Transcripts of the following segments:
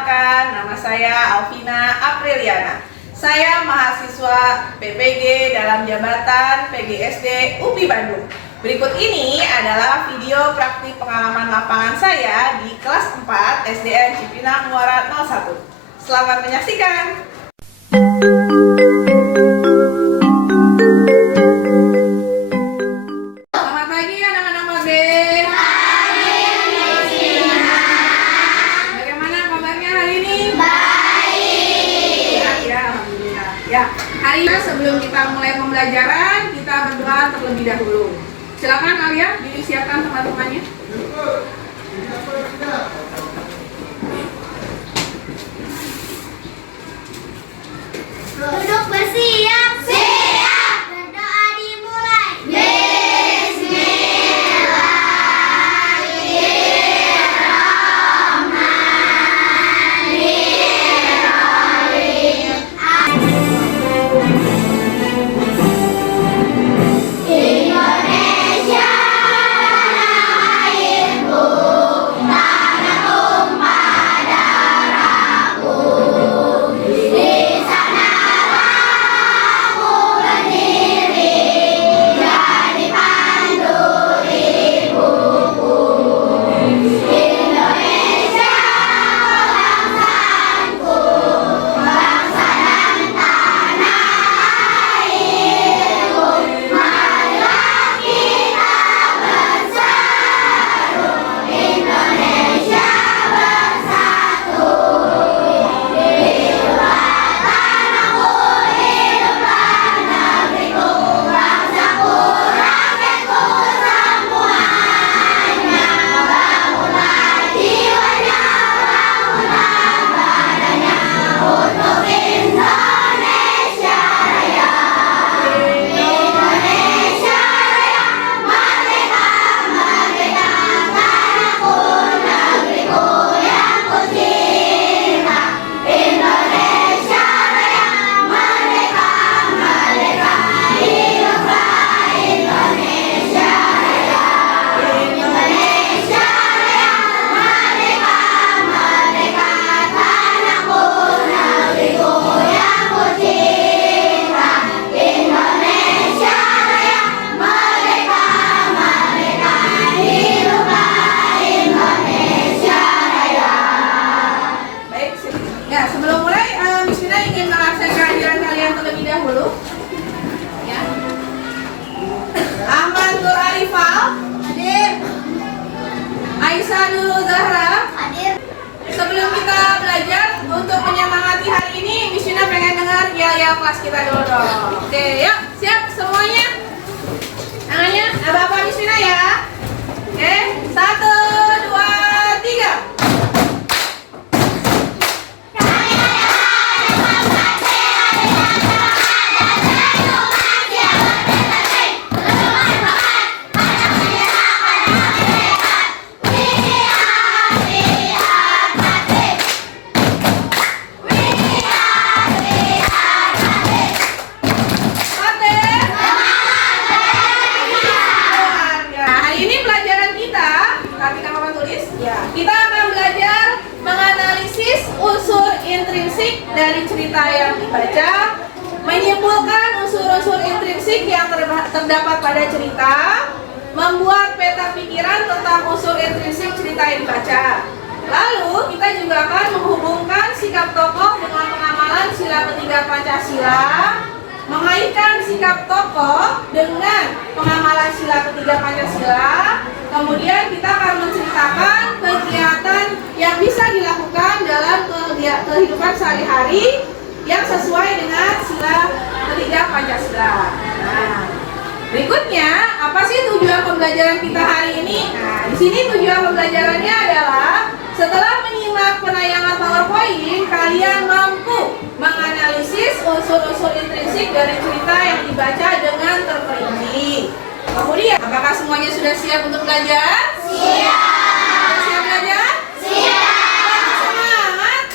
Perkenalkan, nama saya Alvina Apriliana. Saya mahasiswa PPG dalam jabatan PGSD UPI Bandung. Berikut ini adalah video praktik pengalaman lapangan saya di kelas 4 SDN Cipinang Muara 01. Selamat menyaksikan. Selamat pagi anak-anak PAB. Bagaimana kabarnya hari ini? Baik. Ya, alhamdulillah. Ya, hari ini sebelum kita mulai pembelajaran, kita berdoa terlebih dahulu. Silakan kalian disiapkan teman-temannya. Duduk bersiap. Siap. Berdoa dimulai. Bismillahirrahmanirrahim. Indonesia airku, tanah tumpah darahku. Di sana aku berdiri, jadi pandu ibuku. Indonesia bangsaku, bangsa dan tanah airku. Marilah kita berseru, Indonesia bersatu. Hiduplah tanahku, hiduplah negeriku, bangsaku, rakyatku semuanya. Bangunlah jiwanya, bangunlah badannya untuk Indonesia Raya. Indonesia Raya, merdeka, merdeka, tanahku, negeriku yang kucinta. Indonesia Raya, merdeka, merdeka, hiduplah Indonesia Raya. Indonesia Raya, merdeka, merdeka, tanahku, negeriku yang kucinta. Indonesia Raya, merdeka, merdeka, hiduplah Indonesia Raya. Baik, ya sebelum mulai, Miss Vina ingin mengabsen kehadiran kalian terlebih dahulu. Ya. Ahmad Nur Arifal, Hadir. Aisyah Nurul Zahra. Hadir. Sebelum kita belajar untuk menyemangati hari ini, Miss Vina pengen dengar yel-yel kelas kita dulu dong. Oke, yuk siap semuanya. Tangannya apa Miss Vina ya. Oke, 1, 2, 3. Hari ini pelajaran kita, tapi kamu tulis? Ya. Kita akan belajar menganalisis unsur intrinsik dari cerita yang dibaca, menyimpulkan unsur-unsur intrinsik yang terdapat pada cerita, membuat peta pikiran tentang unsur intrinsik cerita yang dibaca. Lalu kita juga akan menghubungkan sikap tokoh dengan pengamalan sila ketiga Pancasila, mengaitkan sikap tokoh dengan pengamalan sila ketiga Pancasila. Kemudian kita akan menceritakan kegiatan yang bisa dilakukan dalam kehidupan sehari-hari yang sesuai dengan sila ketiga Pancasila. Nah, berikutnya apa sih tujuan pembelajaran kita hari ini? Nah, di sini tujuan pembelajarannya adalah setelah menyimak penayangan PowerPoint, kalian mampu menganalisis unsur-unsur intrinsik dari cerita yang dibaca dengan terperinci. Kemudian, apakah semuanya sudah siap untuk belajar? Siap. Siap belajar? Siap. Semangat!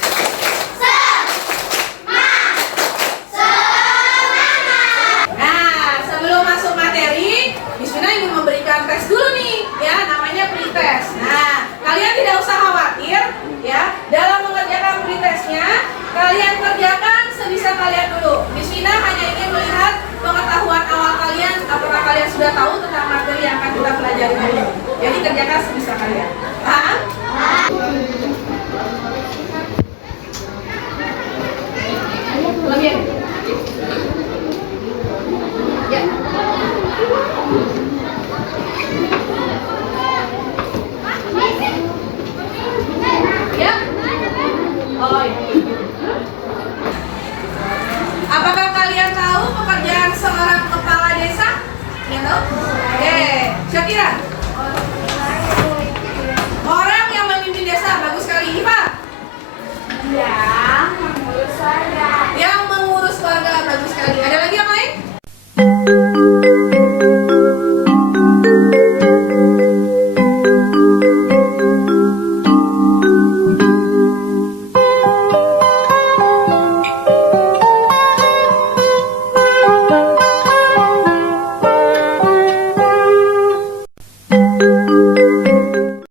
Semangat. Nah, sebelum masuk materi, Miss Vina ingin memberikan tes dulu nih, ya, namanya pretest. Nah, kalian tidak usah khawatir, ya, dalam mengerjakan Oh iya. Apakah kalian tahu pekerjaan seorang kepala desa? Ya tahu? Oke, Syakira. Orang yang memimpin desa, bagus sekali. Iva. Yang mengurus warga. Yang mengurus warga, bagus sekali. Ada lagi yang lain?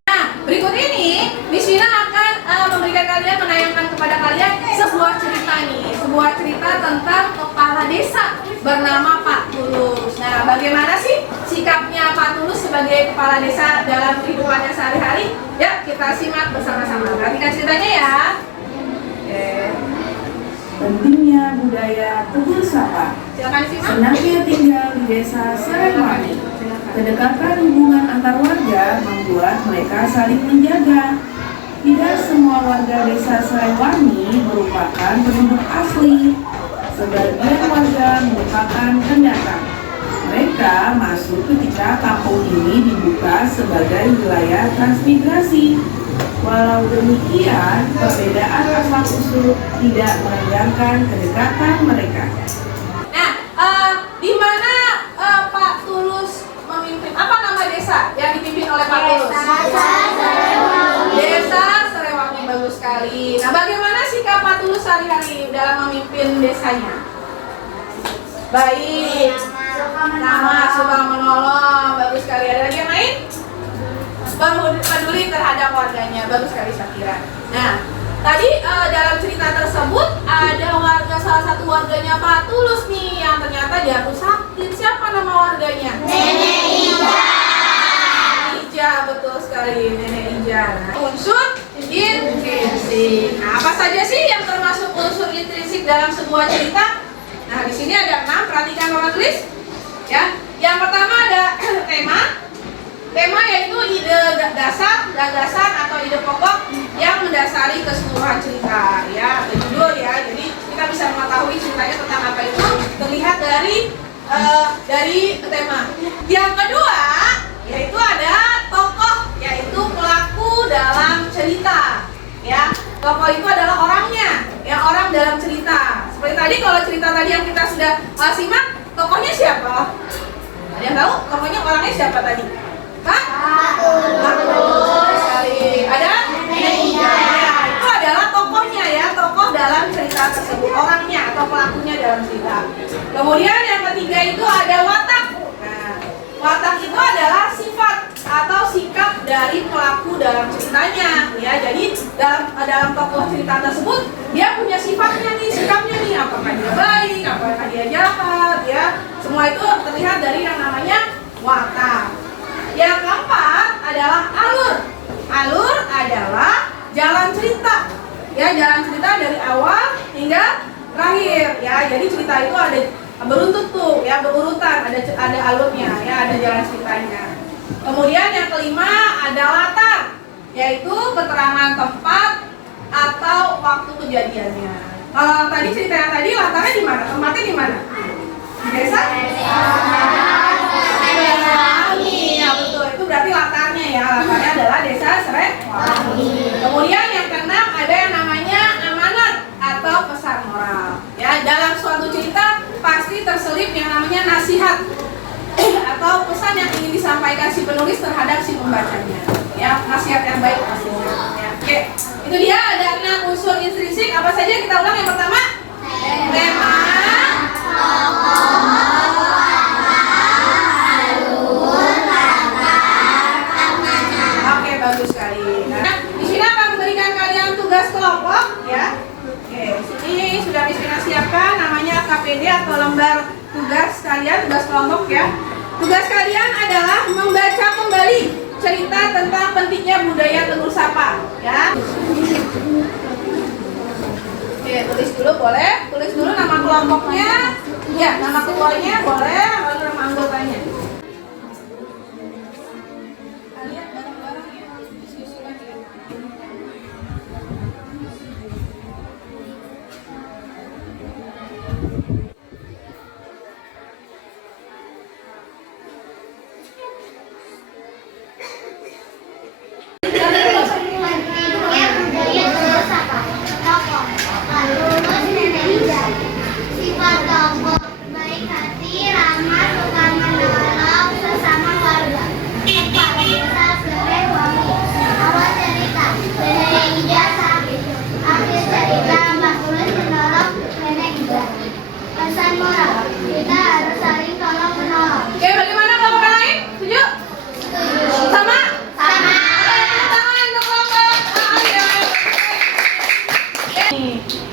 Nah, berikut ini Miss Vina akan memberikan kalian, menayangkan kepada kalian sebuah cerita nih, sebuah cerita tentang kepala desa bernama Pak Tulus. Nah, bagaimana sih sikapnya Pak Tulus sebagai kepala desa dalam kehidupannya sehari-hari? Ya, kita simak bersama-sama. Perhatikan ceritanya ya. Oke. Pentingnya budaya tegur sapa. Silakan disimak. Senangnya tinggal di desa Serengwangi. Kedekatan hubungan antar warga membuat mereka saling menjaga. Tidak semua warga desa Serengwangi merupakan penduduk asli. Sebagian warga merupakan pendatang. Mereka masuk ketika kampung ini dibuka sebagai wilayah transmigrasi. Walau demikian, perbedaan asal-usul tidak merendahkan kedekatan mereka. Nah, di mana Pak Tulus memimpin? Apa nama desa yang dipimpin oleh Pak Tulus? Desa Serengwangi, bagus sekali. Nah, bagaimana sikap Pak Tulus sehari-hari dalam memimpin desanya? Baik. Nama suka menolong, bagus sekali. Ada lagi yang lain? Peduli terhadap warganya, bagus sekali Syakira. Nah, tadi dalam cerita tersebut ada warga, salah satu warganya Pak Tulus nih yang ternyata jatuh sakit. Siapa nama warganya? Nenek Ija. Ija, betul sekali, Nenek Ija. Nah, unsur intrinsik. Nah, apa saja sih yang termasuk unsur intrinsik dalam sebuah cerita? Nah, di sini ada 6. Perhatikan Mama tulis. Ya, yang pertama ada tema. Tema yaitu ide dasar, gagasan atau ide pokok yang mendasari keseluruhan cerita. Ya, judul ya. Jadi kita bisa mengetahui ceritanya tentang apa itu terlihat dari tema. Yang kedua yaitu ada tokoh, yaitu pelaku dalam cerita. Ya, tokoh itu adalah orangnya, ya, orang dalam cerita. Seperti tadi, kalau cerita tadi yang kita sudah simak, tokohnya siapa? Ada yang tahu? Tokohnya orangnya siapa tadi? Hah? Pak Tulus sekali. Ada? Nenek Ija. Ya, itu adalah tokohnya ya, tokoh dalam cerita tersebut, orangnya atau pelakunya dalam cerita. Kemudian yang ketiga itu ada watak. Nah, watak itu adalah sifat atau sikap dari pelaku dalam ceritanya. Ya, jadi dalam tokoh cerita tersebut dia punya sifatnya nih, sikapnya nih, apakah dia baik, apakah dia jahat, ya. Semua itu terlihat dari yang namanya watak. Yang keempat adalah alur. Alur adalah jalan cerita. Ya, jalan cerita dari awal hingga terakhir. Ya, jadi cerita itu ada beruntut tuh, ya, berurutan, ada alurnya, ya, ada jalan ceritanya. Kemudian yang kelima ada latar, yaitu keterangan tempat atau waktu kejadiannya. Kalau tadi cerita yang tadi latarnya di mana? Tempatnya di mana? Di desa? Ya, betul. Itu berarti latarnya ya. Latarnya adalah desa Serengwangi. Kemudian yang keenam ada yang namanya amanat atau pesan moral. Ya, dalam suatu cerita pasti terselip yang namanya nasihat atau pesan yang ingin disampaikan si penulis terhadap si pembacanya. Ya, nasihat yang baik pastinya. Ya, oke. Itu dia ada 6 unsur intrinsik. Apa saja kita ulang? Yang pertama, tema. Oke, bagus sekali. Nah, di sini akan memberikan kalian tugas kelompok, ya. Oke, di sini sudah Miss Vina siapkan namanya KPD atau lembar tugas kalian, tugas kelompok ya. Tugas kalian adalah membaca kembali cerita tentang pentingnya budaya tegur sapa, ya. Oke, tulis dulu boleh. Tulis dulu nama kelompoknya, ya, nama ketuanya boleh, lalu nama anggotanya. Kalian bareng-bareng ya, susulan ya.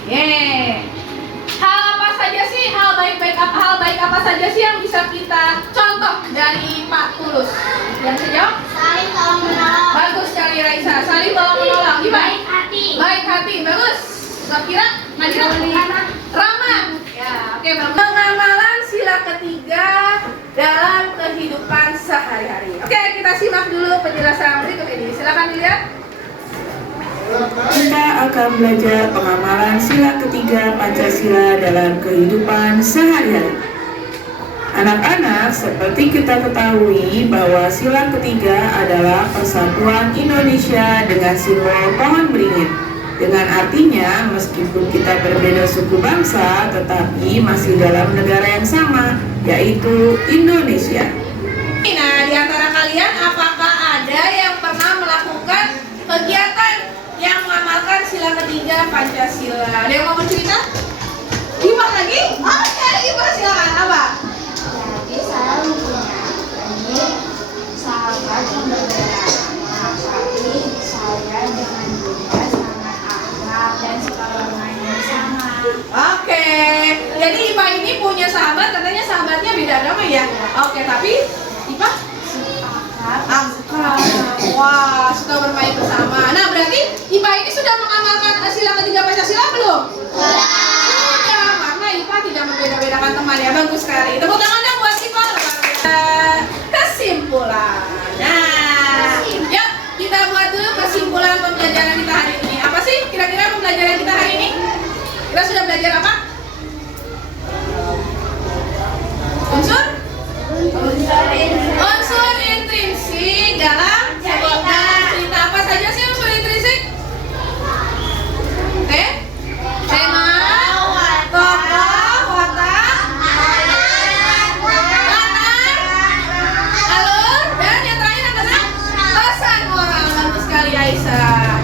Yeay. Hal baik apa saja sih yang bisa kita contoh dari Pak Tulus? Yang sejauh? Saling tolong menolong. Bagus sekali Raisa. Saling tolong menolong. Gimana? Baik hati. Baik hati. Bagus. Safira, Nadira, Rama. Ya, oke. Pengamalan sila ketiga dalam kehidupan sehari-hari. Oke, kita simak dulu penjelasan berikut ini. Silakan dilihat. Kita akan belajar pengamalan sila ketiga Pancasila dalam kehidupan sehari-hari. Anak-anak, seperti kita ketahui bahwa sila ketiga adalah persatuan Indonesia dengan simbol pohon beringin. Dengan artinya, meskipun kita berbeda suku bangsa, tetapi masih dalam negara yang sama, yaitu Indonesia. Nah, di antara kalian apakah ada yang pernah melakukan kegiatan yang mengamalkan sila ketiga Pancasila? Ada yang mau bercerita? Ibu lagi? Oke, Ibu silakan. Apa? Jadi saya mempunyai sahabat yang berbeda nama, tapi saya dengan dia sangat akrab dan suka bermain bersama. Oke, jadi Ipa ini punya sahabat, katanya sahabatnya beda agama ya? Oke, tapi Ipa? Akrab. Wah, suka bermain bersama. Nah, berarti Ipa ini sudah mengamalkan sila ketiga Pancasila belum? Sudah, karena Ipa tidak membeda-bedakan teman ya. Bagus sekali. Tepuk tangan dong buat Ipa. Kesimpulan. Nah, yuk kita buat dulu kesimpulan pembelajaran kita hari ini. Apa sih kira-kira pembelajaran kita hari ini? Kita sudah belajar apa? Unsur? Unsur intrinsik dalam cerita. Apa saja sih unsur intrinsik? Tema, tokoh, watak, latar, alur, dan yang terakhir adalah pesan moral. Bagus sekali Aisyah.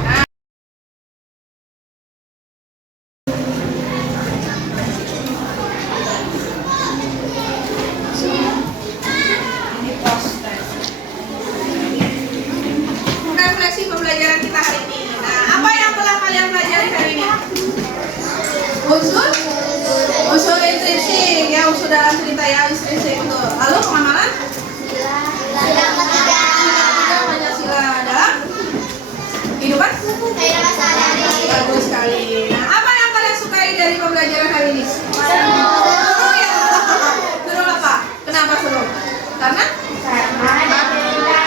Nah, refleksi pembelajaran kita hari ini. Nah, apa yang telah kalian pelajari hari ini? Unsur intrinsik ya, unsur dalam cerita ya, intrinsik betul. Lalu pengamalan Sila ketiga. Pancasila dalam kehidupan sehari-hari. bagus sekali. Nah, apa yang kalian sukai dari pembelajaran hari ini? Seru. Seru ya. Seru apa? Kenapa seru? Karena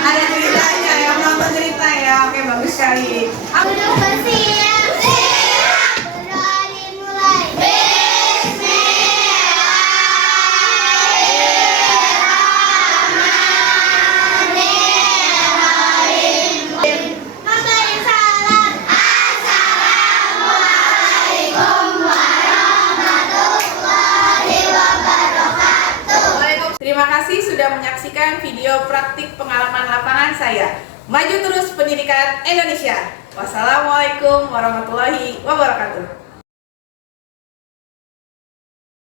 ada ceritanya ya, menonton cerita ya. Oke, bagus sekali. Duduk bersiap. Siap. Berdoa dimulai. Bismillahirrahmanirrahim. Memberi salam. Assalamualaikum warahmatullahi wabarakatuh. Waalaikumsalam. Terima kasih sudah menyaksikan video praktik pengalaman lapangan saya. Maju terus pendidikan Indonesia. Wassalamualaikum warahmatullahi wabarakatuh.